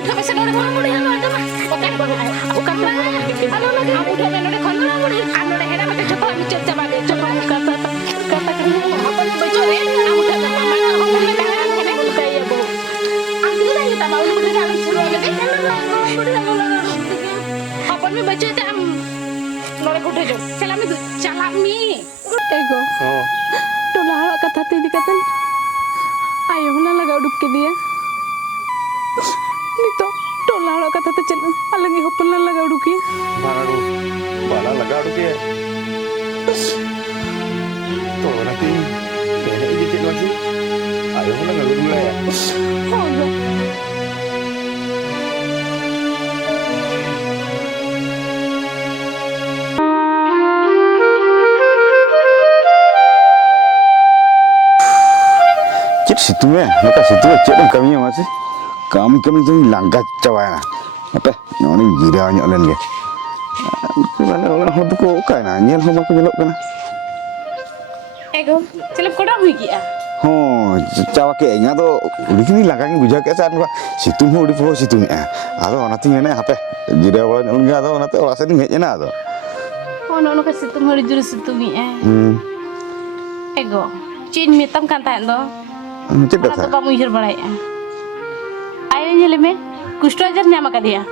udah bisa nore kono mudi anu ada mah bukan anu lagi kamu udah nore kono mudi anu deh hera mate coba micet coba deh coba kata apa nih baju deh kamu udah mama kamu udah tangan kene kayak bu aku udah kita mau udah dalam suruh lagi apa nih baju itu nore kuda jo calami ego tola haro kata tadi kata ayo na laga uduk ke dia nito tola haro kata te chal alangi hopal na laga uduk ya baru bala laga uduk ya to nanti bene dikit lagi ayo na laga uduk ya hoga situngnya, maka situngnya cek kami masih kami tu langgar cawan. Apa? Noni jira banyak len ke. Mana orang hot ko kan? Nyel hom aku jelok kan. Ego, celep koda hui kia. Oh, cawa ke nya tu begini langgar ni bujak ke saat ni situng hudi po situngnya. Ado nanti ni apa? Jira orang enggak ado nanti orang sini hej na ado. Oh, nono ke situng hudi juru situng ni Ego, cin mitam kan tak do. Macam apa kamu ihir balai ayo nyele me kusto ajar nyama ka dia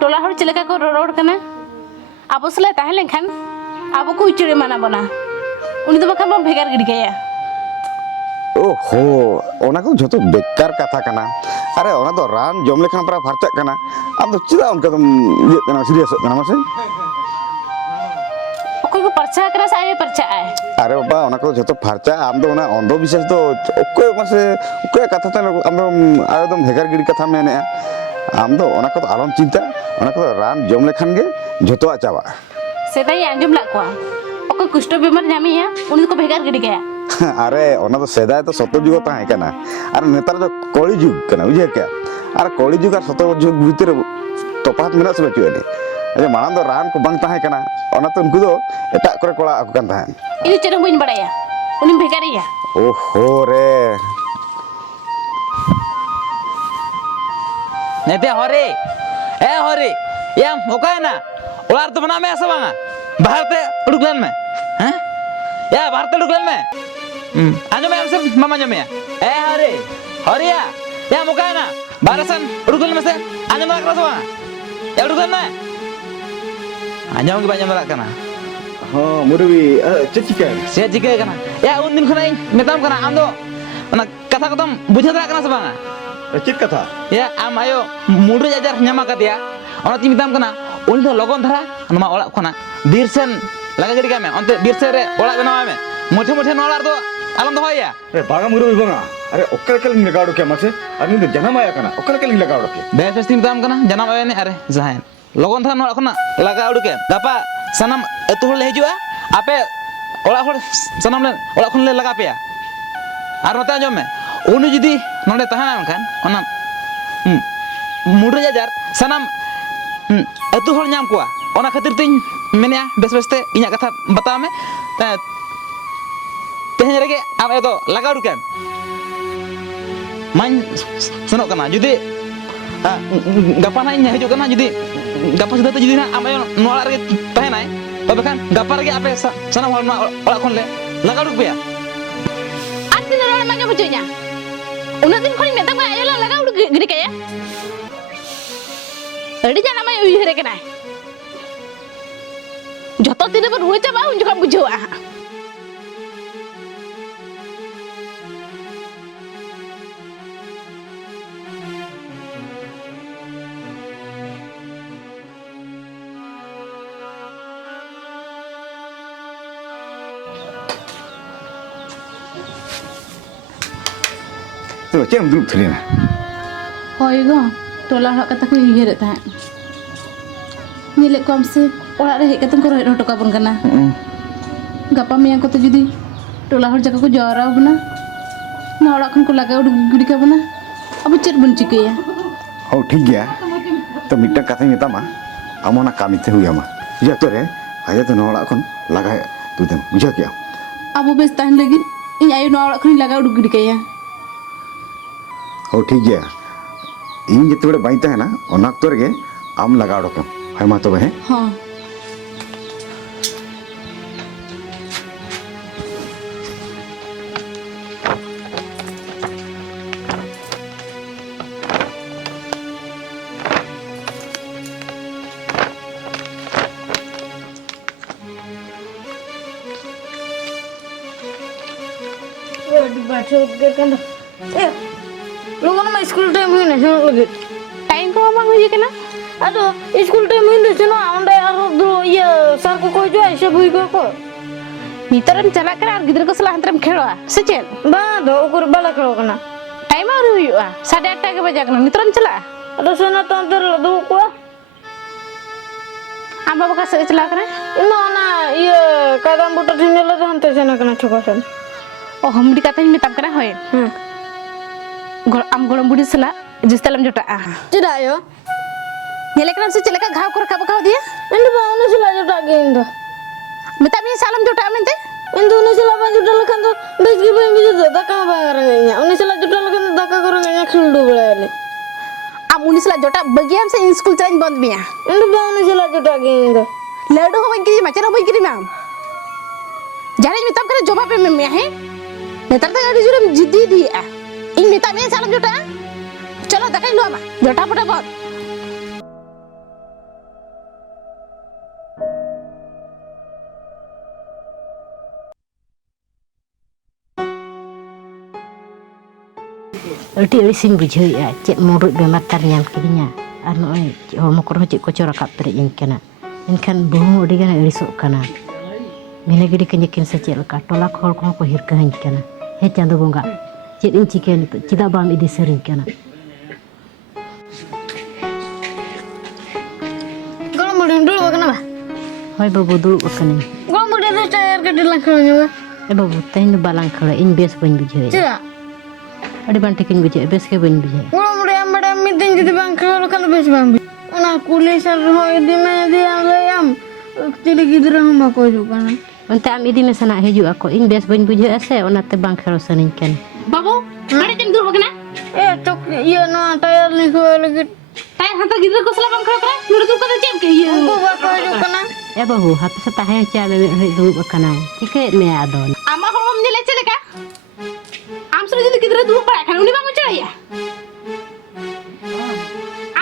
tola hor chileka ko roror kana abo sele tahen kan abo ko uchure mana bona uni do bakhan bom bhegar gidi kaya oh ona ko joto bekar katha kana are ona do ran jom lekhan pra pharcha kana am do chida unka dum ye kana serious kana mase ko percaya kena saya percaya are baba ona ko joto pharcha am do ona ondo bishes do okoy mase okoy katha ta am do ayodom hegar gidi katha mene am do ona ko alom cinta ona ko ran jom lekhan ge joto achaba sedai anjum lak ko okoy kusto bimar nyami ya uni ko bhegar gidi kaya are ona do sedai to soto jugo tahe kana are netar jo koli jug kana bujhe kya are koli jug ar soto jug bhitere topat mena se bachu ade aja malam do ran ko bang tahe kana ona to unku do etak kore kola aku kan tahan ini cereng buin badaya uni bhegar ya oh re nete hore hore yam okai na ular to bana me asa banga bahar te uduk len me ya bahar te uduk len me anjo me amse mama anjo me hore ya okai na barasan uduk len me se anjo me kra banga ya uduk len me anjo ge banyak merak kana oh murubi cecika se jike kana ya undin khonai metam kana am do ona katha katam bujha dara kana se banga cek katha ya am ayo mudre jajar nyama katia ona ti mitam kana uni do logon dhara noma olak khona birsen laga gidi kame onte birse re olak benawa me mothe nolar do alam do hoya baga murubi banga are okkal kaling lagado ke mase ani do janam aya kana okkal kaling lagado ke bes ti mitam kana janam ayo ne are jahen logon dhara nolar khona laga uduke gapa sanam etu hol le hijua ape olak hol sanam le olak khon le laga pe ar note anjom me uni judi nonde tahana kan ona mudre jajar sanam etu hol nyam kuah ona khatir tin menia bes te inya katha bata me tehnya rege am eto laga udukan man senok kana judi gapa na inya hijau kana judi gapa sudah judi na am ayo nolak rege tahenai tobe kan gapa rege ape sanam hol olak khon le laga uduk pe anti nore manya bujunya unak din khoni metam ka ayo laga uduk gidi kaya adi jana mai uyuh re kana joto tine ber huja ba unjuk am bujo tu cek duduk thrina hoi go tola hak kata ko uyuh re ta nyelek kom se orak re hek kata ko roh toka pun kana gapa meyang ko to judi tola hor jaga ko jara buna na orak khon ko laga uduk gidi ka buna abu chet bun chikaya oh ठीक गया तो मिट्टा कथा मितामा amona kami te huyama ya to re aya to nola kon laga tu dem bujha kya abu bes tahan lagi ini ayo no orak khon laga uduk gidi kaya oh ठीक गया इन जिते बड़े by तहना ओना अक्तो रे आम लगा उडोकम हाय मा तबे हैं हाँ लोगों में स्कूल टाइम हुई ना सुनो लगे टाइम को बang हुई के ना अदो स्कूल टाइम हुई ना सुनो आउंडे आरो दो ये सर को जो ऐसे बुई को नितरम चला कर और गिद्र को सलाह अंतरम खेलवा सचेल बा दो को बाला करो कना टाइम और हुआ 8:30 के बजे कना नितरम चला अदो सुनो तो अंदर दो को आम बाबा का से चला करे इनो ना ये कदम बुटा ठिनेला तो हंते सेना कना छोकसन ओ हमडी काते में तब करे होय आम गोड़म बुड़ी सला जिस्तलम जोटा चिदा यो नेले कना से चले का घाव कर खाव दिया इंदु बाउने सिला जोटा गेंद मिता भी सालम जोटा मेंते इंदु ने सिला बा जोटा लखन तो बेच के बई बिजो दका बा करंगnya उनी सिला जोटा लखन तो दका करंगnya खिलडू बळाले आम उनी सला जोटा बगियाम से स्कूल चलाइन बंद बिया इंदु बाउने सिला जोटा गेंद लड्डू हो बंकी मचरा हो बंकी मैम जाने में तब करे जवाब पे मैं है नेतर तक गाड़ी जुरम जिद्दी दी आ इन मिता में सालम जोटा चलो दकाई लो मा जोटा पटा बहुत अटी अड़िसिन बुझाइया चेक मुरुद बेमार तार नाम किदिया आर नय हरमो को चेक को चोराकाप पेरेजिन कना इनखान बहु अड़ी गान अड़िसोग कना मिना गिडी कने किन से चेक लका टोला खर को हिरकाहाኝ कना हे चांदो बंगा चेक इन चिके नित चिदा बाम इदी सरिन कना गलम मुड़ी डुल बकना बा होय बाबू दुल बकने गलम मुड़ी दे टायर के दिला खरंगे बा ए बाबू तैन बालां खड़ा इन बेस बन बुझाइ चिदा अड़ी बांटे किन बुझाइ बेस के बन बुझाइ गलम मुड़ी हम बड़ा मिदिन जदी बांग खरो खन बेस बांग ओना कुली सर हो इदी में दे आम चिली गिदरा हम बको जो कना अंते आम इदी में सना हिजु ako इन बेस बन बुझाइ से ओनाते बांग खरो सनिन कन बाबू गाड़ी जम दूर बकना ए चक ये ना टायर लिखो लगे टायर हाथ गिद्र को सला बंग खरा नूर दूर को चेम के ये को बको जो कना ए बाबू हाथ से ताहे चाबे दुल बकना चिके में आदो आमा हम नेले चले का आम सुन जदी गिद्र दूर पड़ा खान उनी बांग चढ़ाया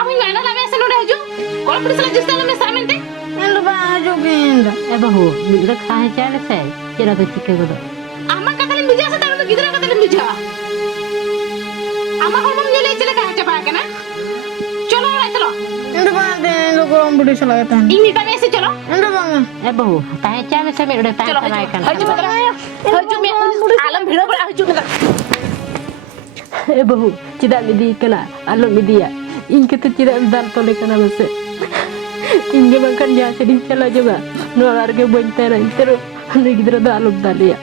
आमी मैना लावे से नोडे हजू कोल पुलिस ला जिस्तल में सामने इंदु बा जो गेंद ए बाबू मिले खाहे चाले से चिरा तो चिके गोदो आमा कतले बिजा से तार तो गिद्र कतले बिजा आमा हम नेले चले का चपा के ना चलो रे चलो इंदु बा दे लो गलम मुड़ी सला गता इनी तमे से चलो इंदु बा ए बाबू ताहे चाले से मिले ताहे समाय कन हजू बदला हजू में आलम भिड़ो बड़ा हजू में ए बाबू चिदा मिदी कना आलो मिदिया इनके तो चिदा दाल तोले कना बसे इनके बंकन जा से दिन चला जगा नोलार के बनते रही तेरो हने गिद्र दा आलो दालिया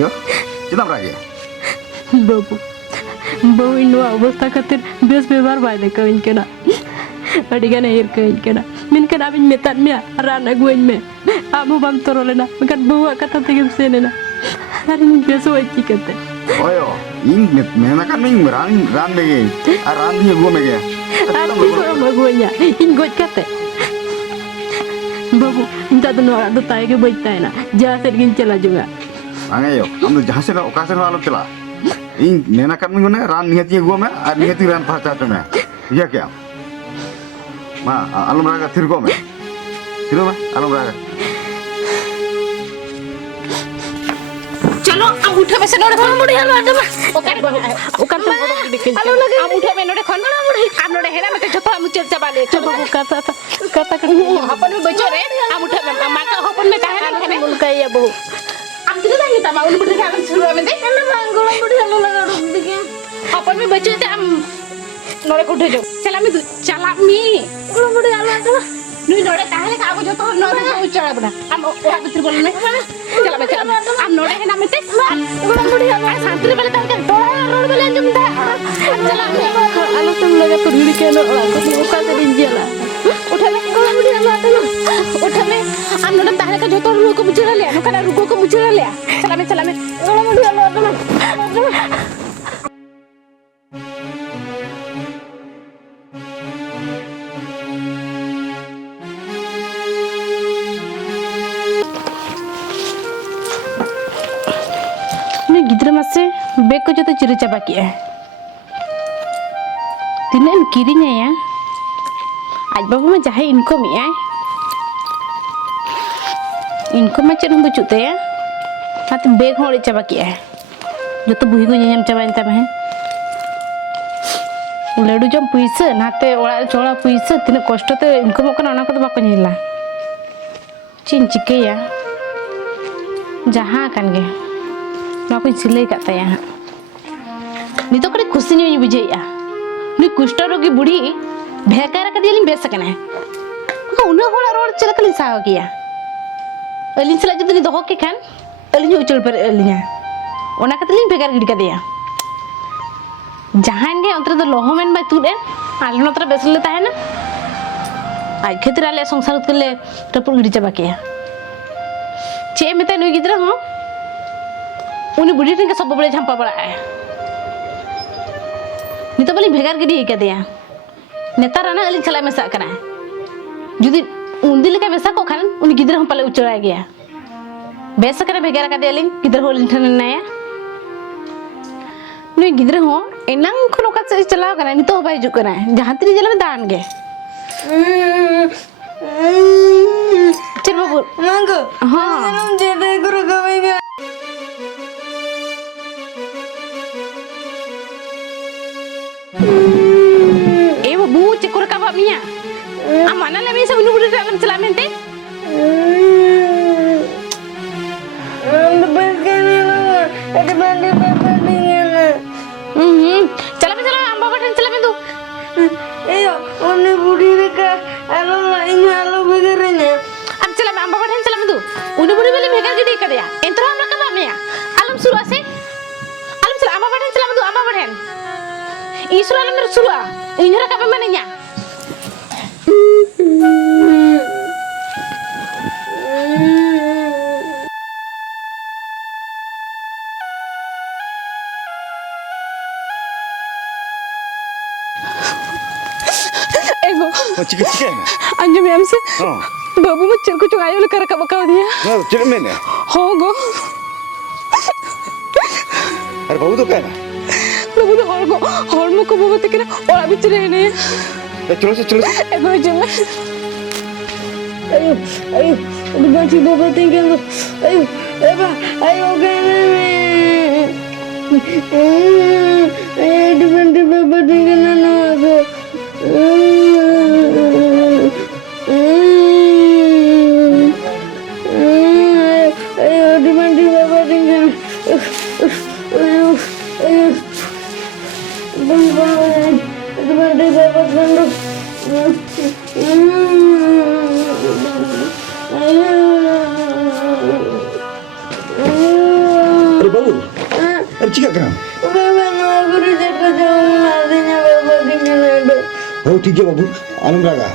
यो चिदाम रागे बाबू बाबू इन अवस्था खातिर बेस व्यवहार बाय दे कइन केना अड़ी गाने हिर कइन केना मिनकन आबिन मेतान मिया रान अगुइन में आमो बम तोरलेना मकन बहुआ कथा तेगम सेनेना अरे इन बेस होय चिकते ओयो इन मेना kan ning ran lagi ran dia gua mege Aku bagunya, inggot kate. Babu, minta tu orang tu tay ke baik tay na, jangan sergin cela juga. Angai yo, am jahan se na okasen wala chala. In मेना kan ning ne ran nihati gua me ar nihati ran phacha to me. Ya kya? Ma alum raga thir go me. Thir me alum raga. चलो अब उठे में से नोड़े खन मुड़ी hello अदमा ओकर तो हलो लगे अब उठे में नोड़े खन अब नोड़े हेरा में तो हम चर्चा बाले चलो Kata अपन में बचो रे अब उठे में माका अपन में काहे ना खने मुल्का या बहु. अब तिने दाई ता माउन बुढ़े खान शुरू में दे ना बांगोला मुड़ी हलो लगा रुक दिखे अपन में बचो ते हम नोड़े को उठे जो चला मी गोला मुड़ी हलो अदमा नुई नोड़े काहे कागो जो तो नोड़े को चढ़ा बड़ा हम ओहा भीतर बोलने चला हम नोड़े है ना में ते गोला मुड़ी हलो शांति वाले तक डोड़ा रोड वाले अंजुम दा चला Alu tu lega tu diri kena orang tu muka tu dinjala. उठे ले उठ में हम नोडम ताहले का जोतो रुको बुझरा ले नोकना रुको को बुझरा ले चला में गिद्रा मासे बेग को जो चिरी चाबा किया तीन किरिंग है आज बाबू में जहाँ इनकम है इनकम में चेन बचुते हैं हाथ बेग होड़े चाबा किया है जो तो बुही को ये चाबा इंता में लड्डू जम पैसे नाते ओड़ा चोड़ा पैसे तीन कष्ट तो इनकम करना ना को तो बाको नीला चिन चिके या जहाँ कान गे ना कोई सिलाई करता है यहाँ नितो करे खुशी नहीं बुझे या नी कुष्ठ रोगी बुढ़ी भेकार का दिया बेस सकना है उन्हें होड़ा रोड चला कली साव किया अलिन चला जब तो के खान अलिन उचल पर अलिया ओना का तलिन भेकार गिड़ का दिया जहां गे अंतर तो लोहमेन बाय तुरे आले नोतर बेस लेता है ना आज खेतर आले संसार के ले टपुर गिड़ चाबा किया चे मेता नुई गिद्रा हो उन्हें बुढ़ी टिंग सब बड़े झंपा पड़ा है नितो बली भेगार गिडी का दिया नेतार ना अली चला मेसा करना है जुदी उन्दी लेका मेसा को खान उन गिद्रा हम पले उचड़ा गया बेस करे भेगार का दिया गिद्रा हो लिंठन नया नुई गिद्रा हो एनांग खनो का से चला करना नितो बाय जु करना है जहां तरी जला में दान गे चल बाबू मांगो हां हम जेदे गुरु गवेगा bu cekur kabak miya amana le bisa bunuh bunuh dalam selamen teh ada bandi celamen amba badan celamen tu ayo oni budi deka alo ini alo begernya am celamen amba badan celamen tu uni budi beli beger gede kada ya entro amra kabak miya alam sulu ase alam sulu amba badan celamen tu amba badan Isra alam Rasulullah ini raka apa mananya ego चिके anjum yam se babu में चल कुछ आयो लेकर रखा बका दिया चल मैंने हो गो अरे बाबू तो क्या है बाबू तो हॉर्मो को बहुत के ना और अभी चले नहीं चलो ego चल ayo udah baca bapak tinggal ayo eba ayo gana ayo di bapak tinggal nana aku ayo di bapak tinggal ayo bang di bapak tinggal अरे बाबू अरे चिका कहाँ बाबा नौकर जगह जाऊँ नादिया बाबा tinggal ada हो ठीक है बाबू आलम रागा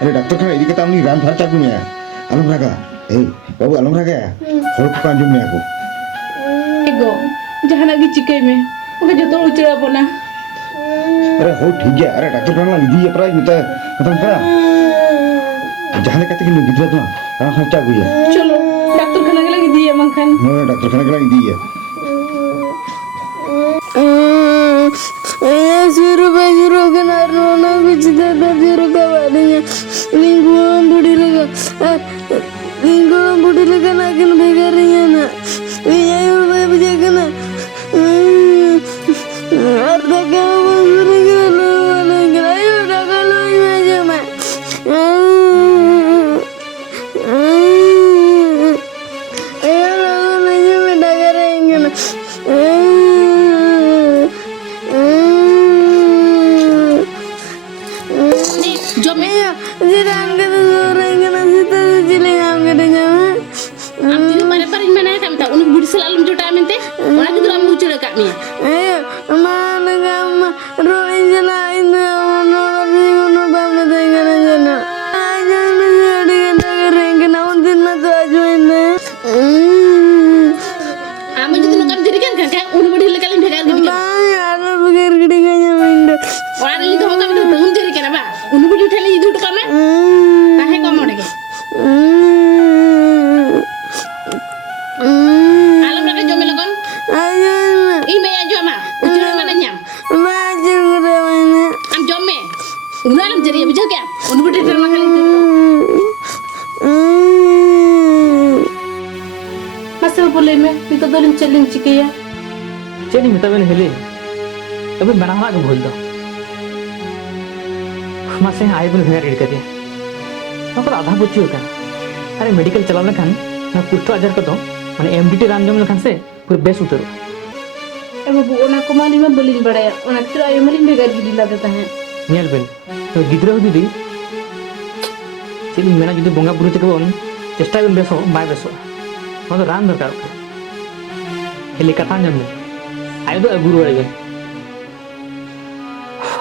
अरे डॉक्टर खाना इदी कता हमनी रान भर चाकू में आलम रागा बाबू आलम रागा हर को कांजू में ako ego jangan lagi cikai me oke jodoh ucap apa na अरे हो ठीक है अरे डॉक्टर खाना इदी ये प्राइस मिलता है खत्म करा जहां कहते कि गिद्रा तो रान भर चाकू है चलो डॉक्टर खाना के lagi dia makan डॉक्टर खाना के इदी है suruh kenar nona bicara suruh kawannya lingkungan budi lega nakin begarnya na ayo bayi jaga na arda kamu suruh kalau ayo dah kalau ini aja mak ayo lawan aja mendagarnya na ᱪᱮᱨᱤᱭᱟ बुझो क्या उन बेटे तेरे मखली मसे बोले में नितो दोलिन चलिन चिकैया चेनी मिताबेन heli अबे बना हला भूल दो मासे आए बन भेड़ इड़ कदे तो आधा बुच्ची होता अरे मेडिकल चलाव लेखान ना कुष्ठ आजार को माने एमडीटी रान जम लेखान से पूरे बेस उतरो ए बाबू ओना कोमाली में बलिन बड़ाया ओना तेरा आयमलिन बेगर गिडी ला देता है नेल बेन तो गिद्रो जुदी चेनी मेना जुदी बोंगा बुरु तक बोन चेष्टा बेन बेसो बाय बेसो तो रान दरकार हेली कथा जम आयो दो गुरु आइबेन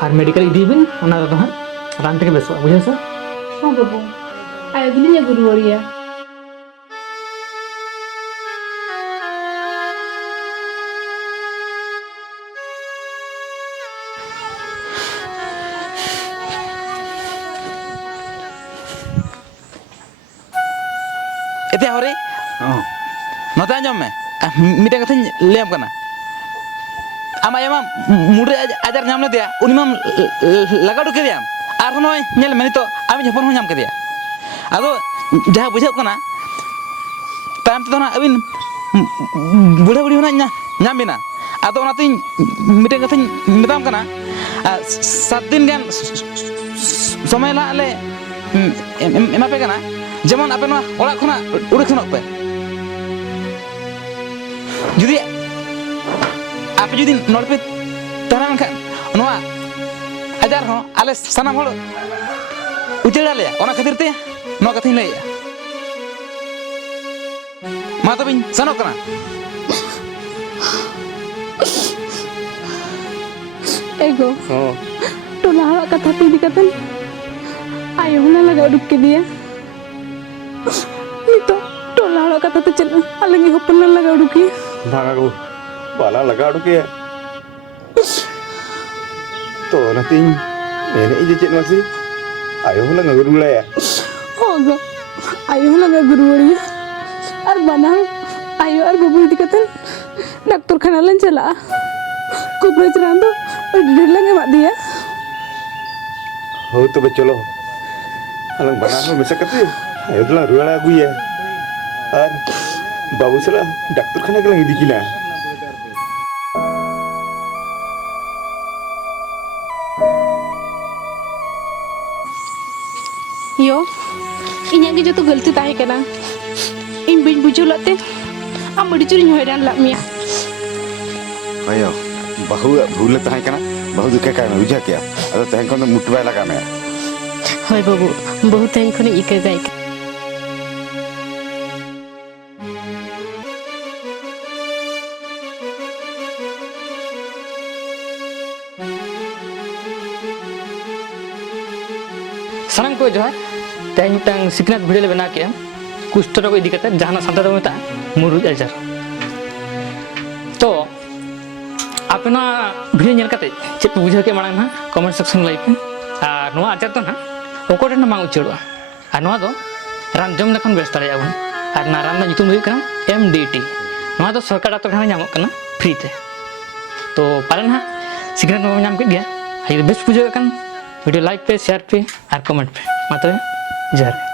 और मेडिकल इदी बेन ओना दो हां रान तक बेसो बुझे सर हां बाबू आयो दिलिन या गुरु ओरिया एते हरे नोता जम में मिटे कथा लेम कना आमा यमा मुडे आजार नाम ले दिया उनी माम लगा डुके दिया आर नय नेल मेनी तो आमी जपन हो नाम के दिया आदो जहा बुझाव कना ताम तो ना अबिन बुढ़ा बुढ़ी होना नाम बिना आदो ओनातिन मिटे कथा मिताम कना 7 दिन गान समय ला ले एमा पे कना जेमन आपे नोआ ओड़ा खना उड़ी खनक पे जुदी आप जुदी नोड़ पे तहरान खान नोआ आजार हो आले सनाम होड़ उचेड़ा ले ओना खातिर ते नोआ कथिन ले मा तो बिन सनो कना एगो टोला हवा कथा ती दिकतन आयो ना लगा डुक के दिया नितो टोला हवा कथा तो चल अलग ही होपन लगा डुकी भागा को बाला लगा डुके तो nothing ini ije cek masih ayo lah ngagur dulu ya होगो आयो लगा गुरु ओरिया और बना आयो और बबू दिकतन डॉक्टर खाना लन चला कुबरेज रांदो और ढेर लगे मा दिया हो तो चलो अलग बना हो मिसा कते ayo lah ruala agu ya और बाबू सला डॉक्टर खाना के लगी दिखी ना यो इन्हें के जो तो गलती ताहे कना इन बिन बुझो लते आम बड़ी चुरी हैरान ला मिया ayo bahu भूल ताहे कना bahu दुखे का बुझा क्या अरे तहन को मुटबा लगा में होय बाबू बहुत टाइम खने इके गाय सानम को जो है तेज मिटन सिकनेत भिडियो बना के कुष्ठ रोग इदी कते जहाना सानता दो मेता मुरुज आजार तो आपना भिडियो नेल कते चेप बुझा के मांग ना कमेंट सेक्शन लाइक पे और नोआ आजार तो ना ओकोटे ना मांग उचेड़वा और नोआ दो रान जम लखन बेस तारे आबन और ना रान ना जुतुम हुई कना एमडीटी नोआ दो सरकार डॉक्टर खाना नामक कना फ्री ते तो पालन हा सिकनेत में नाम के गया आइ बेस बुझा कन वीडियो लाइक पे शेयर पे और कमेंट पे मात्र जहर